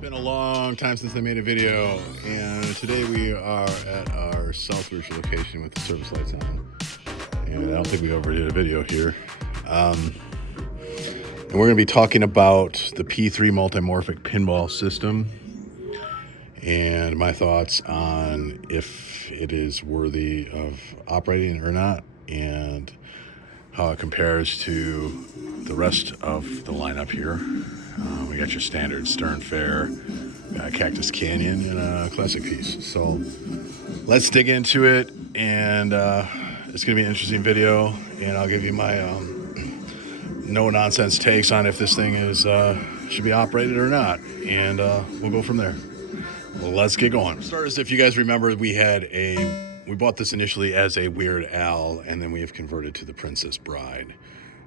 Been a long time since I made a video, and today we are at our Southbridge location with the service lights on. And I don't think we ever did a video here. And we're going to be talking about the P3 Multimorphic Pinball system and my thoughts on if it is worthy of operating or not, and how it compares to the rest of the lineup here. We got your standard Stern Fair, Cactus Canyon, and a classic piece. So let's dig into it, and it's going to be an interesting video, and I'll give you my no-nonsense takes on if this thing is should be operated or not, and we'll go from there. Well, let's get going. For starters, if you guys remember, we bought this initially as a Weird Al, and then we have converted to the Princess Bride.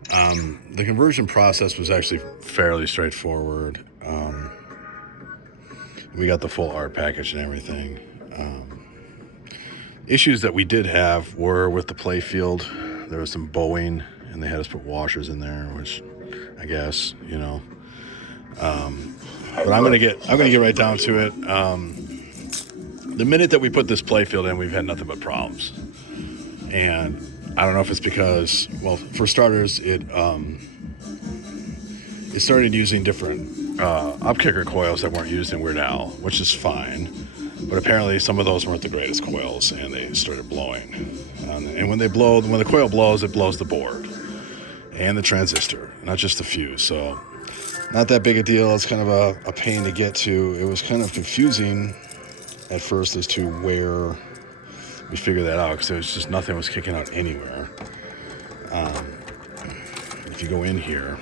The conversion process was actually fairly straightforward. We got the full art package and everything. Issues that we did have were with the Playfield. There was some bowing, and they had us put washers in there, which I guess, you know. But I'm gonna get right down to it. The minute that we put this Playfield in, we've had nothing but problems. And I don't know if it's because, well, for starters, it started using different upkicker coils that weren't used in Weird Al, which is fine. But apparently some of those weren't the greatest coils, and they started blowing. And when the coil blows, it blows the board and the transistor, not just the fuse. So not that big a deal. It's kind of a pain to get to. It was kind of confusing at first as to where we figured that out, because there was just nothing was kicking out anywhere. If you go in here,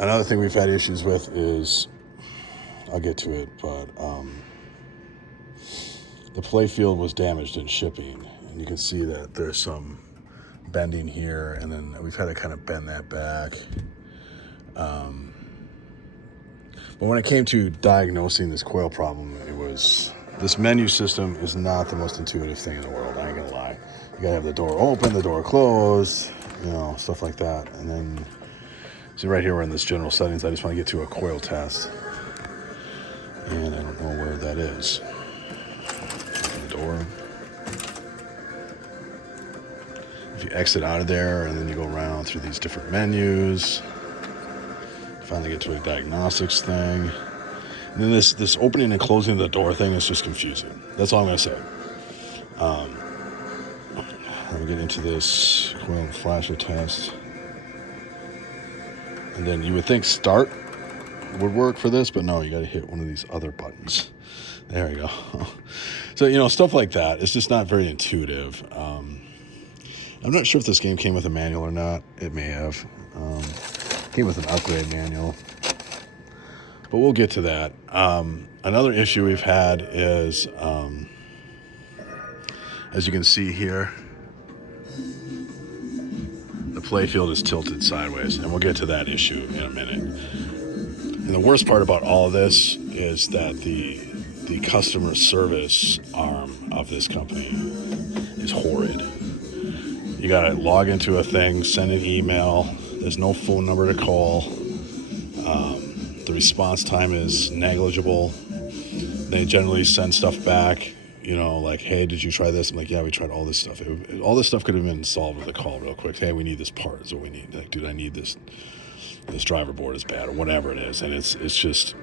another thing we've had issues with is, I'll get to it, but the Playfield was damaged in shipping, and you can see that there's some bending here, and then we've had to kind of bend that back. But when it came to diagnosing this coil problem, this menu system is not the most intuitive thing in the world, I ain't gonna lie. You gotta have the door open, the door closed, you know, stuff like that. And then, see right here, we're in this general settings. I just wanna get to a coil test, and I don't know where that is. Open the door. If you exit out of there, and then you go around through these different menus, finally get to a diagnostics thing. And then this opening and closing the door thing is just confusing. That's all I'm going to say. Let me get into this coil and flasher test. And then you would think start would work for this, but no, you got to hit one of these other buttons. There you go. So, you know, stuff like that. It's just not very intuitive. I'm not sure if this game came with a manual or not. It may have. Came with an upgrade manual. But we'll get to that. Another issue we've had is, as you can see here, the Playfield is tilted sideways, and we'll get to that issue in a minute. And the worst part about all of this is that the customer service arm of this company is horrid. You gotta log into a thing, send an email, there's no phone number to call. The response time is negligible. They generally send stuff back, you know, like, hey, did you try this? I'm like, yeah, we tried all this stuff. All this stuff could have been solved with a call real quick. Hey, we need this part, is what we need. Like, dude, I need this driver board is bad, or whatever it is. And it's just,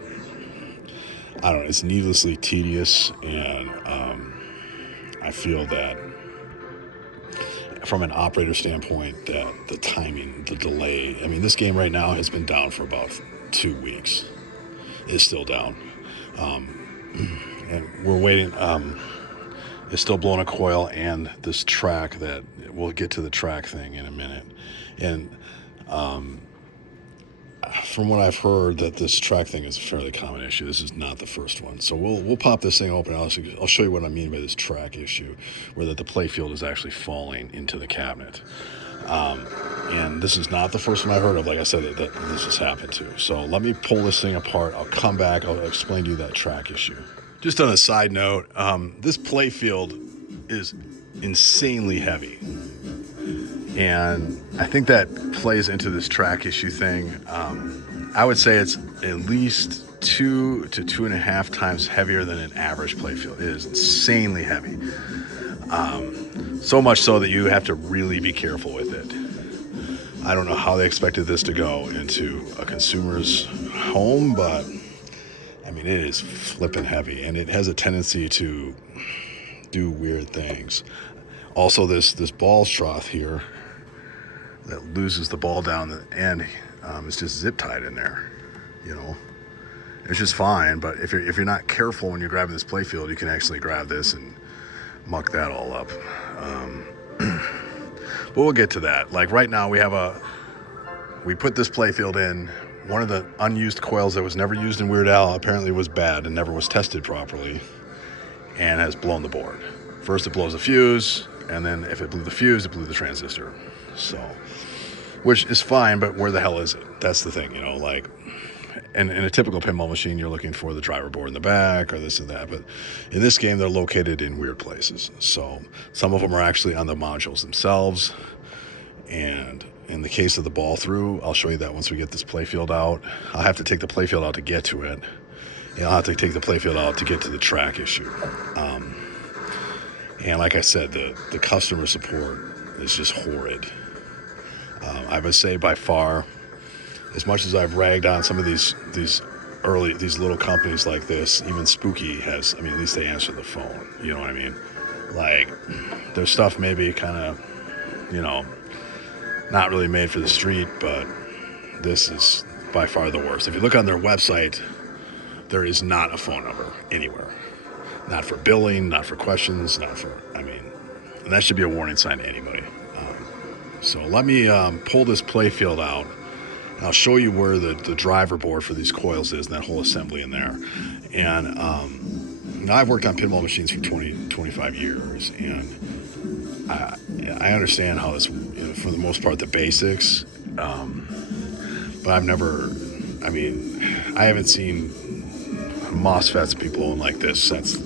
I don't know, it's needlessly tedious, and I feel that from an operator standpoint, that the timing, the delay, I mean, this game right now has been down for about 2 weeks. It's still down. And we're waiting. It's still blowing a coil, and this track that we'll get to the track thing in a minute. And from what I've heard, that this track thing is a fairly common issue. This is not the first one. So we'll pop this thing open. I'll show you what I mean by this track issue, where that the Playfield is actually falling into the cabinet. And this is not the first one I heard of, like I said, that this has happened to. So let me pull this thing apart. I'll come back. I'll explain to you that track issue. Just on a side note, this Playfield is insanely heavy. And I think that plays into this track issue thing. I would say it's at least 2 to 2.5 times heavier than an average playfield. It is insanely heavy. So much so that you have to really be careful with it. I don't know how they expected this to go into a consumer's home, but I mean, it is flipping heavy, and it has a tendency to do weird things. Also, this ball trough here that loses the ball down the end, it's just zip tied in there, you know. It's just fine, but if you're not careful when you're grabbing this playfield, you can actually grab this and muck that all up. But we'll get to that. Like right now, we put this playfield in. One of the unused coils that was never used in Weird Al apparently was bad and never was tested properly, and has blown the board. First, it blows the fuse, and then if it blew the fuse, it blew the transistor. So, which is fine, but where the hell is it? That's the thing, you know, like. And in a typical pinball machine, you're looking for the driver board in the back or this and that. But in this game, they're located in weird places. So some of them are actually on the modules themselves. And in the case of the ball through, I'll show you that once we get this playfield out. I'll have to take the playfield out to get to it. And I'll have to take the playfield out to get to the track issue. And like I said, the customer support is just horrid. I would say by far, as much as I've ragged on some of these little companies like this, even Spooky has, I mean, at least they answer the phone, you know what I mean? Like, their stuff may be kind of, you know, not really made for the street, but this is by far the worst. If you look on their website, there is not a phone number anywhere. Not for billing, not for questions, not for, I mean, and that should be a warning sign to anybody. So let me pull this playfield out. I'll show you where the driver board for these coils is and that whole assembly in there. And now I've worked on pinball machines for 25 years, and I understand how this, you know, for the most part, the basics. But I've never, I mean, I haven't seen MOSFETs be blowing like this since,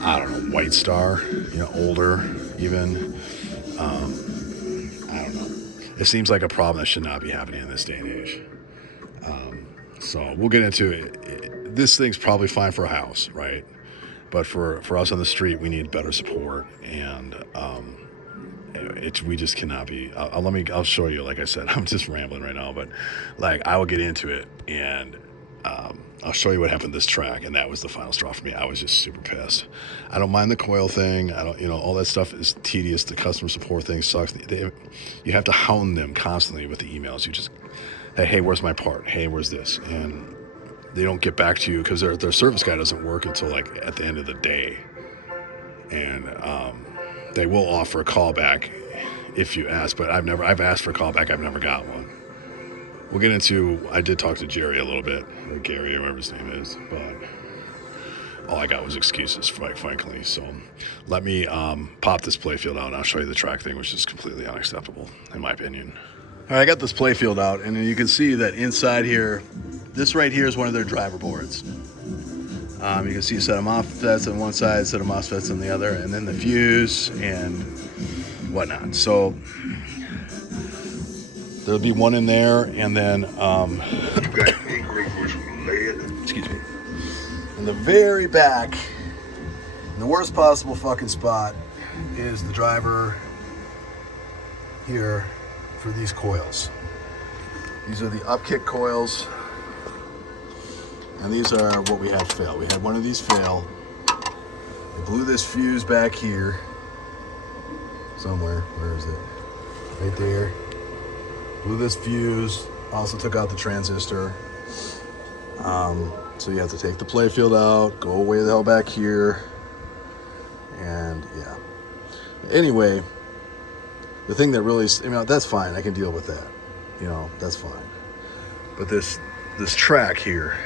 I don't know, White Star, you know, older even. I don't know. It seems like a problem that should not be happening in this day and age. So we'll get into it. This thing's probably fine for a house, right? But for us on the street, we need better support, and we just cannot be. I'll show you. Like I said, I'm just rambling right now, but like I will get into it, and I'll show you what happened this track, and that was the final straw for me. I was just super pissed. I don't mind the coil thing. I don't, you know, all that stuff is tedious. The customer support thing sucks. You have to hound them constantly with the emails. You just, hey, where's my part? Hey, where's this? And they don't get back to you because their service guy doesn't work until like at the end of the day. And they will offer a callback if you ask, but I've asked for a callback. I've never got one. We'll get into, I did talk to Jerry a little bit, or Gary, or whatever his name is, but all I got was excuses, frankly. So let me pop this playfield out, and I'll show you the track thing, which is completely unacceptable, in my opinion. All right, I got this playfield out, and you can see that inside here, this right here is one of their driver boards. You can see a set of MOSFETs on one side, a set of MOSFETs on the other, and then the fuse and whatnot. So there'll be one in there, and then excuse me, in the very back, in the worst possible fucking spot, is the driver here for these coils. These are the upkick coils, and these are what we had fail. We had one of these fail. I blew this fuse back here somewhere. Where is it? Right there. Blew this fuse, also took out the transistor. So you have to take the playfield out, go way the hell back here, and yeah. Anyway, the thing that really, you know, that's fine. I can deal with that. You know, that's fine. But this track here,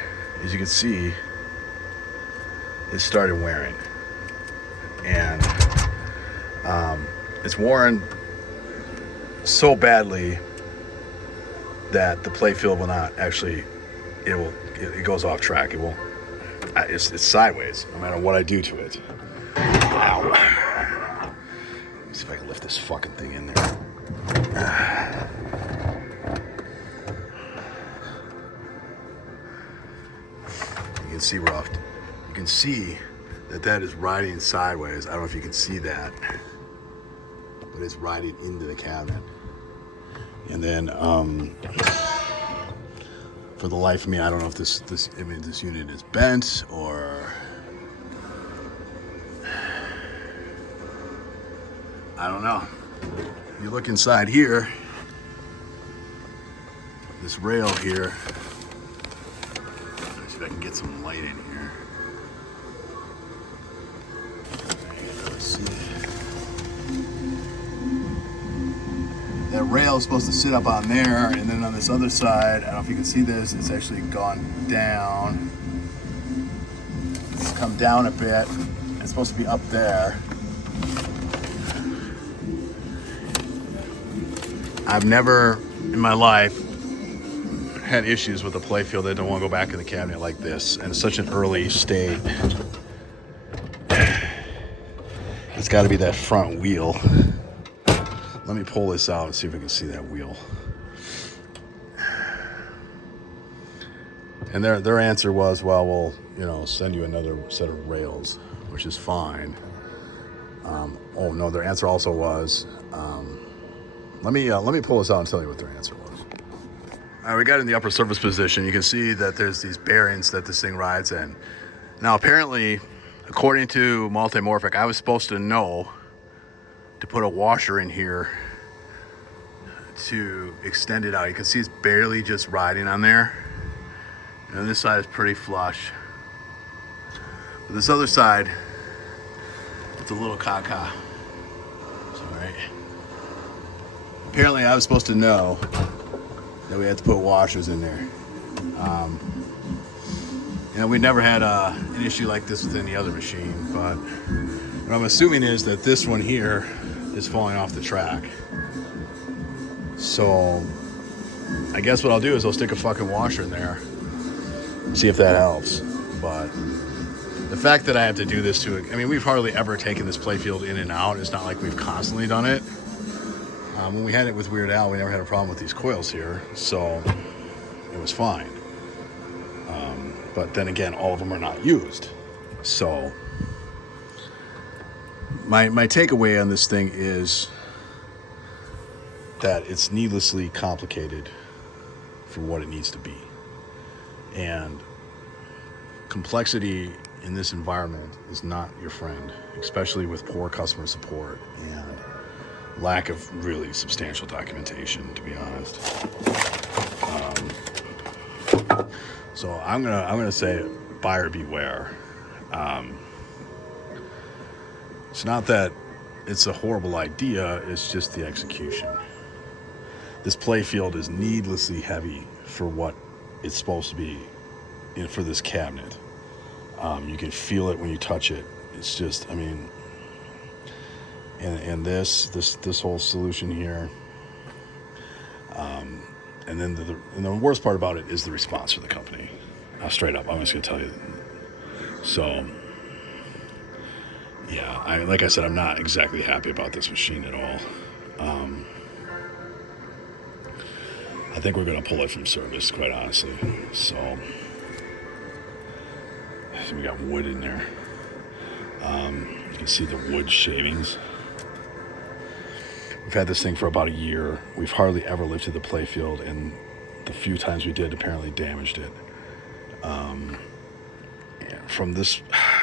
as you can see, it started wearing, and it's worn so badly that the playfield will not actually, it goes off track. It won't, it's sideways no matter what I do to it. Ow. Let's see if I can lift this fucking thing in there. see rough. You can see that is riding sideways. I don't know if you can see that, but it's riding into the cabinet. And then for the life of me, I don't know if this unit is bent or I don't know. You look inside here, this rail here. Let's see if I can get some light in here. Let's see. That rail is supposed to sit up on there, and then on this other side, I don't know if you can see this, it's actually gone down. It's come down a bit. It's supposed to be up there. I've never in my life had issues with the Playfield that don't want to go back in the cabinet like this, and it's such an early state. It's got to be that front wheel. Let me pull this out and see if we can see that wheel. And their answer was, well, we'll send you another set of rails, which is fine. Oh no, their answer also was, let me pull this out and tell you what their answer was. All right, we got in the upper surface position. You can see that there's these bearings that this thing rides in. Now, apparently, according to Multimorphic, I was supposed to know to put a washer in here to extend it out. You can see it's barely just riding on there. And this side is pretty flush. But this other side, it's a little caca. All right. Apparently, I was supposed to know that we had to put washers in there. We never had an issue like this with any other machine, but what I'm assuming is that this one here is falling off the track. So I guess what I'll do is I'll stick a fucking washer in there, see if that helps. But the fact that I have to do this to it, I mean, we've hardly ever taken this Playfield in and out. It's not like we've constantly done it. When we had it with Weird Al, we never had a problem with these coils here, so it was fine. But then again, all of them are not used. So my takeaway on this thing is that it's needlessly complicated for what it needs to be. And complexity in this environment is not your friend, especially with poor customer support and lack of really substantial documentation, to be honest. So I'm gonna say buyer beware. It's not that it's a horrible idea, it's just the execution. This Playfield is needlessly heavy for what it's supposed to be for this cabinet. You can feel it when you touch it. It's just, I mean, and this whole solution here, and then the worst part about it is the response from the company. Straight up, I'm just gonna tell you. So yeah, like I said, I'm not exactly happy about this machine at all. I think we're gonna pull it from service, quite honestly. So we got wood in there. You can see the wood shavings. We've had this thing for about a year. We've hardly ever lifted the Playfield, and the few times we did apparently damaged it. From this,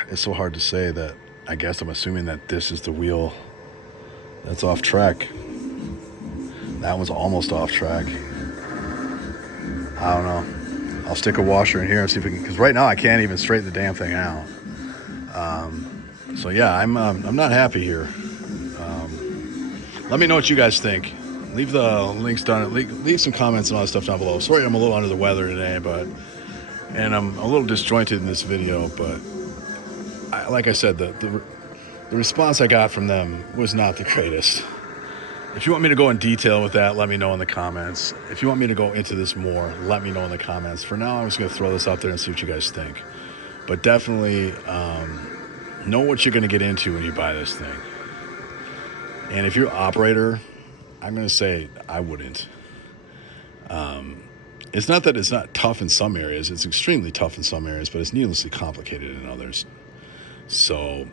it's so hard to say that I guess I'm assuming that this is the wheel that's off track. That one's almost off track. I don't know. I'll stick a washer in here and see if we can, because right now I can't even straighten the damn thing out. So yeah, I'm not happy here. Let me know what you guys think. Leave the links down. Leave some comments and all that stuff down below. Sorry, I'm a little under the weather today, and I'm a little disjointed in this video. But like I said, the response I got from them was not the greatest. If you want me to go in detail with that, let me know in the comments. If you want me to go into this more, let me know in the comments. For now, I'm just going to throw this out there and see what you guys think. But definitely know what you're going to get into when you buy this thing. And if you're an operator, I'm going to say I wouldn't. It's not that it's not tough in some areas. It's extremely tough in some areas, but it's needlessly complicated in others. So